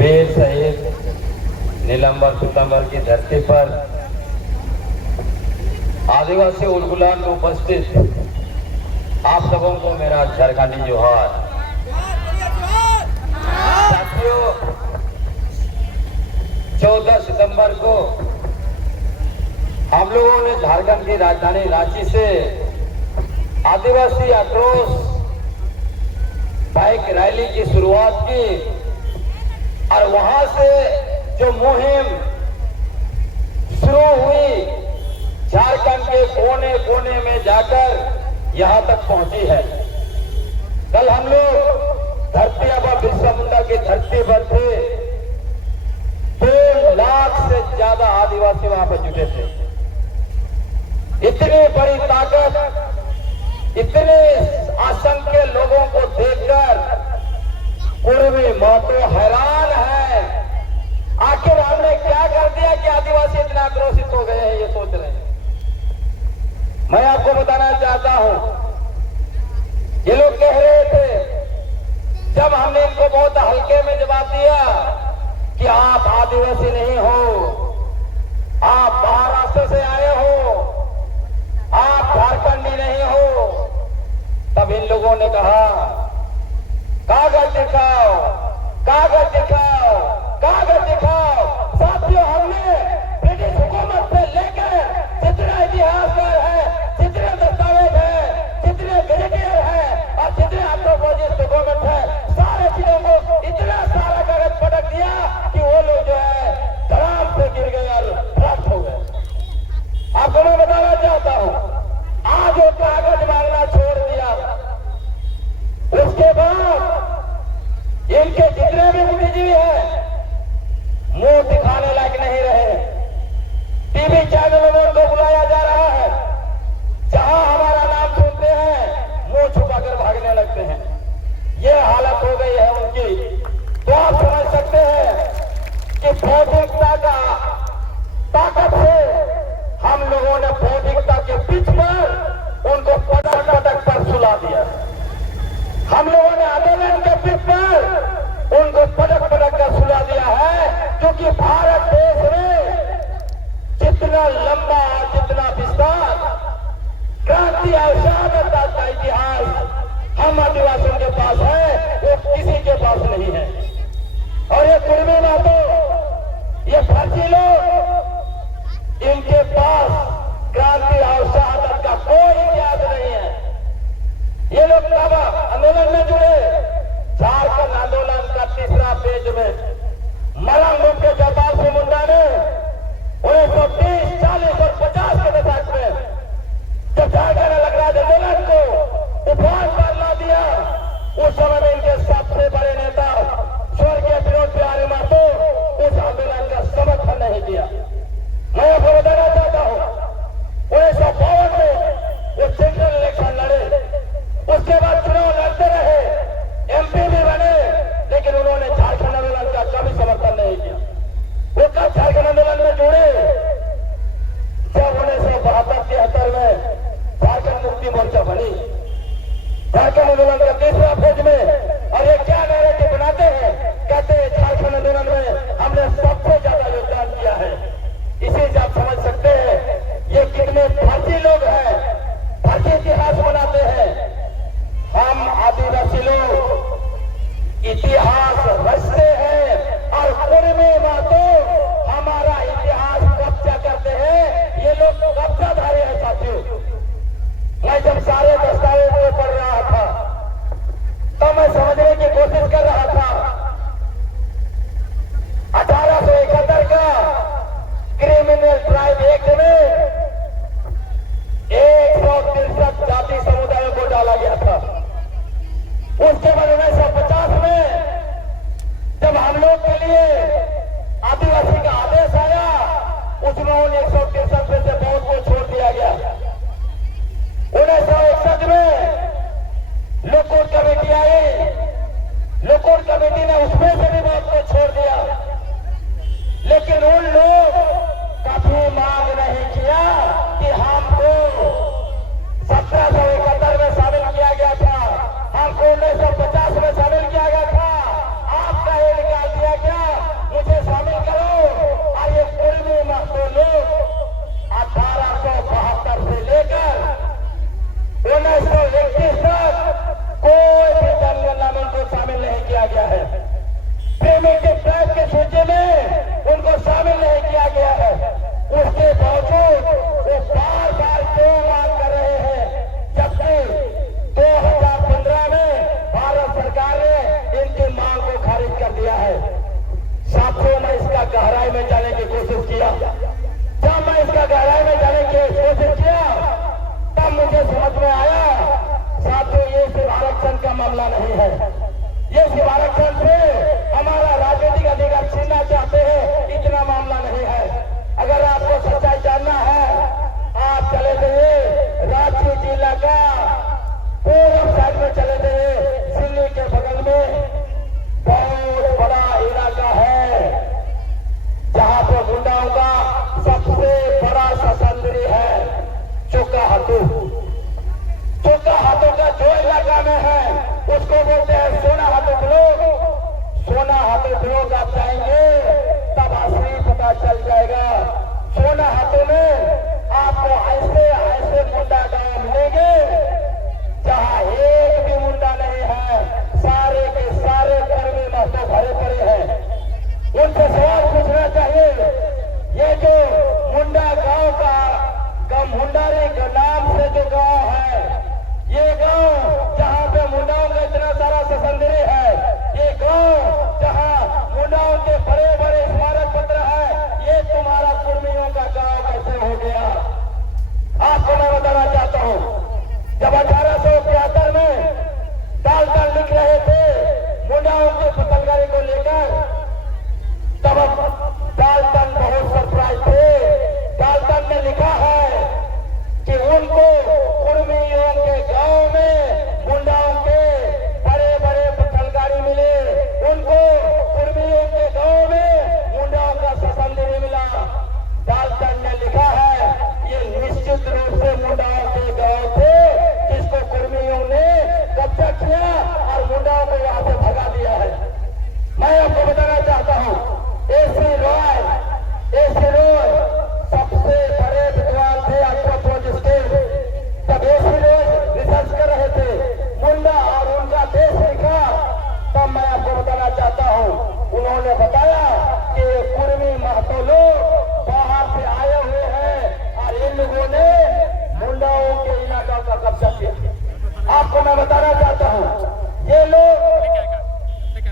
वीर शहीद नीलंबर सितंबर की धरती पर आदिवासी उलगुलान में उपस्थित आप सबों को मेरा झारखंडी जोहार। साथियों, 14 सितंबर को हम लोगों ने झारखंड की राजधानी रांची से आदिवासी आक्रोश बाइक रैली की शुरुआत की और वहां से जो मुहिम शुरू हुई झारखंड के कोने कोने में जाकर यहां तक पहुंची है। कल हम लोग धरती आबा बिरसा मुंडा की धरती पर थे। 2 लाख से ज्यादा आदिवासी वहां पर जुटे थे। इतनी बड़ी ताकत, इतने असंख्य लोगों को देखकर कुर्मी महतो हैरान है। आखिर हमने क्या कर दिया कि आदिवासी इतना आक्रोशित हो गए हैं, ये सोच रहे हैं। मैं आपको बताना चाहता हूं, ये लोग कह रहे थे जब हमने इनको बहुत हल्के में जवाब दिया कि आप आदिवासी नहीं हो, आप महाराष्ट्र से आए हो, आप झारखंडी नहीं हो, तब इन लोगों ने कहा कागज दिखाओ, कागज दिखाओ, कागज दिखाओ। साथियों, हमने ब्रिटिश हुकूमत से लेकर जितना इतिहासकार है, जितने दस्तावेज है, जितने गजेटियर है और जितने एंथ्रोपोलॉजिस्ट डॉक्यूमेंट है, सारे चीजों को इतना सारा कागज पटक दिया कि वो लोग जो है धड़ाम से गिर गए और भ्रष्ट हो गए। आपको मैं बताना चाहता हूं, आज वो कागज मांगना छोड़ दिया। उसके बाद इनके जितने भी बुद्धिजीवी हैं मुंह दिखाने लायक नहीं रहे। टीवी चैनलों में उनको बुलाया जा रहा है, जहां हमारा नाम सुनते हैं मुंह छुपाकर भागने लगते हैं। ये हालत हो गई है उनकी। तो आप समझ सकते हैं कि बौद्धिकता का ताकत से हम लोगों ने बौद्धिकता के पिच पर उनको पटक पटक पर सुला दिया। हम लोगों ने आंदोलन के पिच पर उनको पटक पटक कर सुला दिया है, क्योंकि भारत देश में जितना लंबा, जितना विस्तार क्रांति और शहादत का इतिहास हम आदिवासियों के पास है, वो किसी के पास नहीं है। और ये कुर्मी महतो, ये फर्जी लोग, इनके पास क्रांति और शहादत का कोई इतिहास नहीं है। ये लोग कब आंदोलन में जुड़े? झारखंड आंदोलन का 3रा पेज में मलंग रूप के जयपाल सिंह मुंडा ने 1930, 40 और 50 के दशक में जब झारखंड अलग राज्य आंदोलन को उफान पर ला दिया, उस समय में इनके सबसे बड़े नेता स्वर्गीय विनोद बिहारी महतो उस आंदोलन का समर्थन नहीं किया। मैं आपको बताना चाहता हूं, 1952 में वो सेंट्रल इलेक्शन लड़े, उसके बाद चुनाव लड़ते रहे, एमपी भी बने, लेकिन उन्होंने झारखंड आंदोलन का कभी समर्थन नहीं किया। वो कब झारखंड आंदोलन में जुड़े? जब 1972-73 में झारखंड मुक्ति मोर्चा बनी, झारखंड आंदोलन का 3रा फेज में। और ये क्या नैरेटिव बनाते हैं, कहते हैं झारखंड आंदोलन में हमने सबसे ज्यादा योगदान किया है। इसी से आप समझ सकते हैं ये कितने फर्जी लोग हैं, फर्जी इतिहास बनाते हैं। हम आदिवासी लोग इतिहास रचते हैं और कुर्मी महतो हमारा इतिहास कब्जा करते हैं। ये लोग कब्जाधारी हैं। साथियों, मैं जब सारे दस्तावेज को पढ़ रहा था तो मैं समझने की कोशिश कर रहा था। 1871 का क्रिमिनल ट्राइब एक्ट में 163 जाति समुदायों को डाला गया था। उसके बाद 1950 में जब हम लोग के लिए आदिवासी का आदेश आया, उसमें 163 में से बहुत को छोड़ दिया गया। 1961 में लोकूट कमेटी आई, लोकूट कमेटी ने उसमें से भी बहुत को छोड़ दिया। लेकिन उन लोग कभी मांग नहीं किया कि हमको 1771 में शामिल किया गया था, हमको 1950 में शामिल किया गया था। आपका ये निकाल दिया गया प्रेमी के ट्रैक की सूची में उनको शामिल नहीं किया गया है। उसके बावजूद वो बार बार क्यों मांग कर रहे हैं, जबकि 2015 में भारत सरकार ने इनकी मांग को खारिज कर दिया है। साथियों, मैं इसका गहराई में जाने की कोशिश किया। जब मैं इसका गहराई में जाने की कोशिश किया तब मुझे समझ में आया, साथियों, ये सिर्फ आरक्षण का मामला नहीं है। ये सिर्फ आरक्षण से हमारा राजनीतिक अधिकार छीनना चाहते हैं, इतना मामला नहीं है। अगर आपको सच्चाई जानना है, आप चले जाइए रांची जिला का पूर्व साइड में चले जाइए, दिल्ली के बगल में बहुत बड़ा इलाका है जहां पर गुंडाओं का सबसे बड़ा ससंदरी है, चोका हाथू। चोका हाथों का जो इलाका में है उसको बोलते हैं सोना हाथों ब्लॉक। सोना हाथों ब्लॉक आप जाएंगे तब असली पता चल जाएगा। सोना हाथों में आपको ऐसे ऐसे मुंडा गांव मिलेंगे जहां एक भी मुंडा नहीं है, सारे के सारे कर्मी महतो भरे पड़े हैं। उनसे सवाल पूछना चाहिए, ये जो मुंडा गांव का मुंडारी का नाम से जो गांव है, ये गांव जहां पे मुंडाओं का इतना सारा ससंदरी है, ये गांव जहां मुंडाओं के बड़े बड़े स्मारक पत्र है, ये तुम्हारा कुर्मियों का गांव कैसे हो गया? आपको मैं बताना चाहता हूं, जब 1873 में डाल्टन लिख रहे थे मुंडाओं की पतंगबाजी को लेकर, तब डाल्टन बहुत सरप्राइज थे। डाल्टन ने लिखा है कि उनको कुर्मियों के गांव में मुंडाओं के बड़े बड़े पतंगबाजी मिले, उनको कुर्मियों के गांव में मुंडाओं का ससंदरी मिला। डाल्टन ने लिखा है ये निश्चित रूप से मुंडाओं के गांव थे जिसको कुर्मियों ने कब्जा किया और मुंडाओं को वहां से भगा दिया है। मैं आपको बताना चाहता हूं, एसी रॉय सबसे बड़े विद्वान थे अक्वापोजिस्ट के। तब एसी रॉय रिसर्च कर रहे थे मुंडा और उनका देश लिखा, तब मैं आपको बताना चाहता हूं, उन्होंने बताया कि कुर्मी महतो लोग बाहर से आए हुए हैं और इन लोगों ने मुंडाओं के इलाका का कब्जा किया। आपको मैं बताना चाहता हूं, ये लोग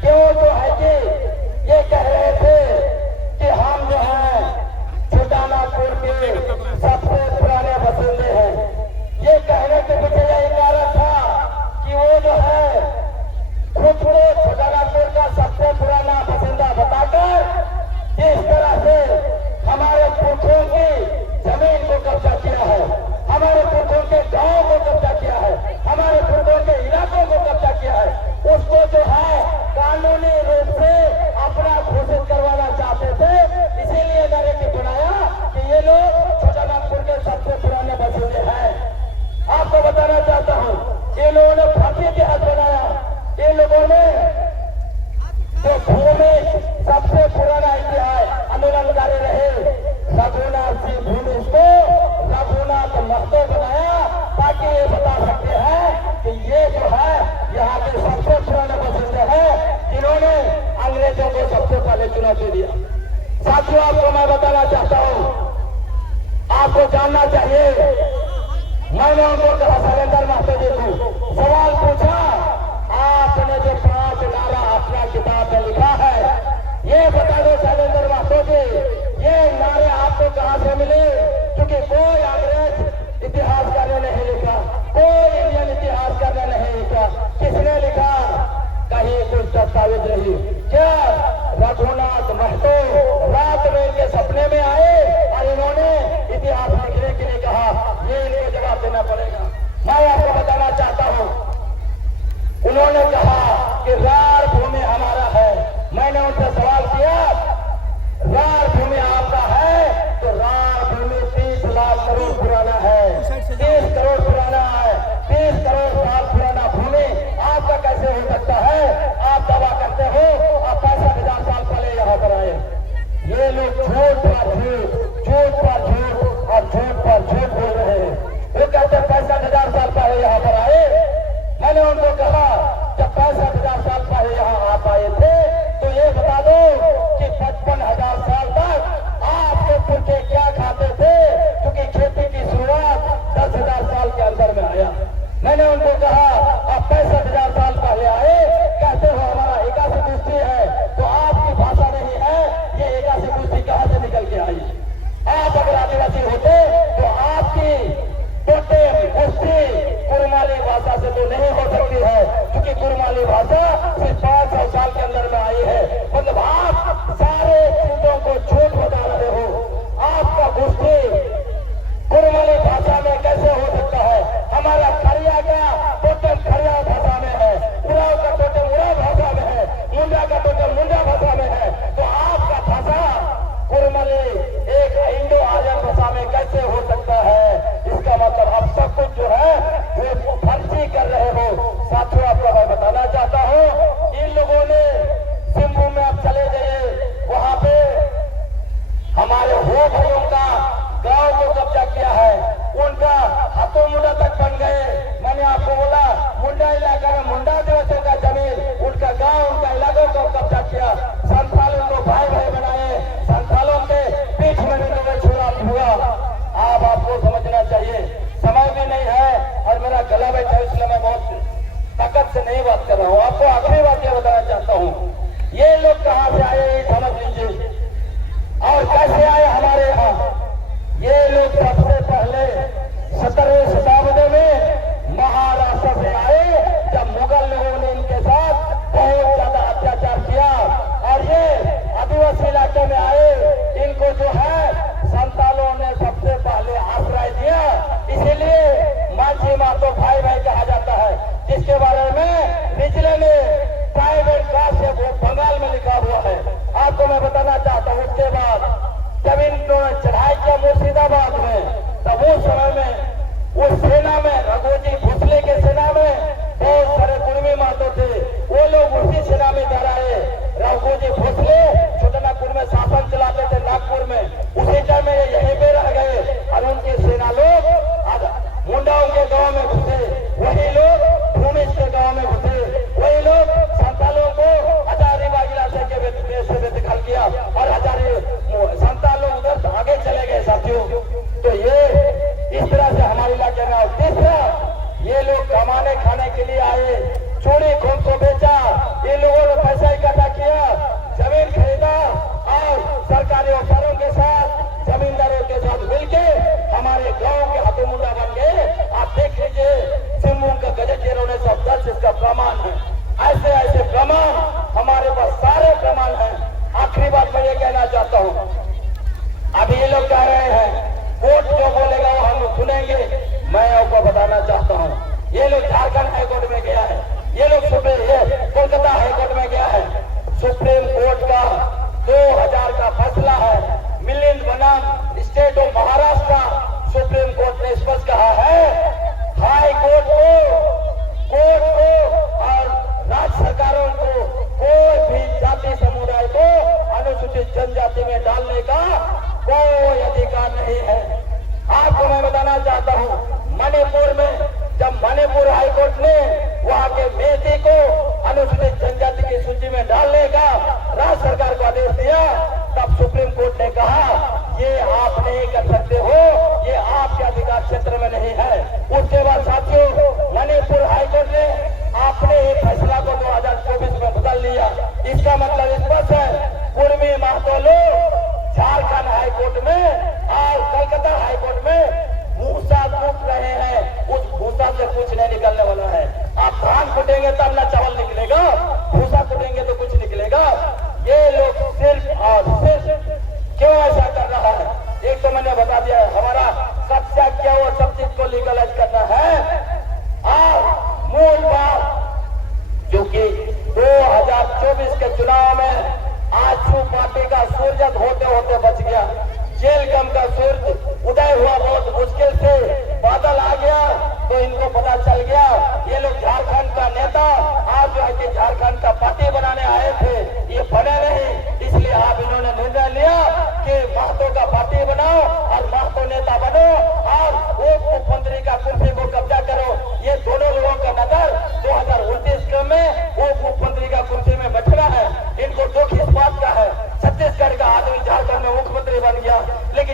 क्यों जो है कि ये कह रहे थे कि हम जो है छोटानागपुर के सबसे पुराने बसिंदे हैं। ये कहने के पीछे यही कारण था कि वो जो है खुद को छोटानागपुर का सबसे पुराना बसिंदा बताकर जिस तरह से हमारे पुरखों की जमीन को कब्जा किया है, हमारे पुरखों के गांव को कब्जा किया है, हमारे पुरखों के इलाकों को कब्जा किया है, उसको जो है कानूनी रूप से अपना घोषित करवाना चाहते थे। इसीलिए नैरेटिव बनाया कि ये लोग छोटानागपुर के सबसे पुराने बसिंदे हैं। आपको बताना चाहता हूं, ये लोगों ने फांसी इतिहास बनाया। इन लोगों ने जो भूमि सबसे पुराना इतिहास आंदोलनकारी रहे रघुनाथ सिंह भूमि को रघुनाथ महतो बनाया, ताकि ये बता सकते हैं कि ये जो है यहाँ के सबसे पुराने बसिंदे हैं जिन्होंने अंग्रेजों को सबसे पहले चुनौती दिया। साथियों, आपको मैं बताना चाहता हूँ, आपको जानना चाहिए, मैंने उनको कहा शैलेंद्र महतो जी को सवाल पूछा, आपने जो 5 नारा अपना किताब में लिखा है, ये बता दो शैलेंद्र महतो जी, ये नारे आपको कहां से मिले? क्योंकि कोई अंग्रेज इतिहासकार ने नहीं लिखा, कोई इंडियन इतिहासकार ने नहीं लिखा। किसने लिखा? कहीं कुछ दस्तावेज नहीं। क्या रघुनाथ महतो रात में इनके सपने में आए और इन्होंने इतिहास लिखने के लिए कहा? ये इनको जवाब देना पड़ेगा। मैं आपको बताना चाहता हूं, उन्होंने कहा कि रार भूमि हमारा है, अनुसूचित जनजाति में डालने का कोई अधिकार नहीं है। आपको मैं बताना चाहता हूं, मणिपुर में जब मणिपुर हाईकोर्ट ने वहां के मेती को अनुसूचित जनजाति की सूची में डालने का राज्य सरकार को आदेश दिया, तब सुप्रीम कोर्ट ने कहा ये आप नहीं कर सकते हो, ये आपके अधिकार क्षेत्र में नहीं है। उसके बाद साथियों, मणिपुर हाईकोर्ट ने अपने ही फैसला को 2024 में बदल लिया। इसका मतलब स्पष्ट है, कुर्मी महतो लोग झारखंड हाईकोर्ट में और कलकत्ता हाईकोर्ट में भूसा कूट रहे हैं। उस भूसा से कुछ नहीं निकलने वाला है। आप धान कूटेंगे तब ना चावल निकलेगा, भूसा कूटेंगे तो कुछ निकलेगा। ये लोग सिर्फ और सिर्फ क्यों ऐसा कर रहा है? एक तो मैंने बता दिया है, हमारा कब्जा क्या हुआ, सब चीज को लीगलाइज करना है। और मूल बात जो कि 2024 के चुनाव में आजसू पार्टी का सूरज होते होते बच गया। जेल गम का सूरज उदय हुआ बहुत मुश्किल से, बादल आ गया तो इनको पता चल गया ये लोग झारखंड का नेता आज जो है कि झारखंड का पार्टी बनाने आए थे, ये बने नहीं। इसलिए आप इन्होंने निर्णय लिया कि महतो का पार्टी बनाओ और महतो नेता बनो और उप मुख्यमंत्री का कुर्सी को कब्जा करो। ये दोनों लोगों का नजर 2029 में उप मुख्यमंत्री का कुर्सी में बैठना है। इनको दुख इस बात का है, छत्तीसगढ़ का आदमी झारखंड में मुख्यमंत्री बन गया, लेकिन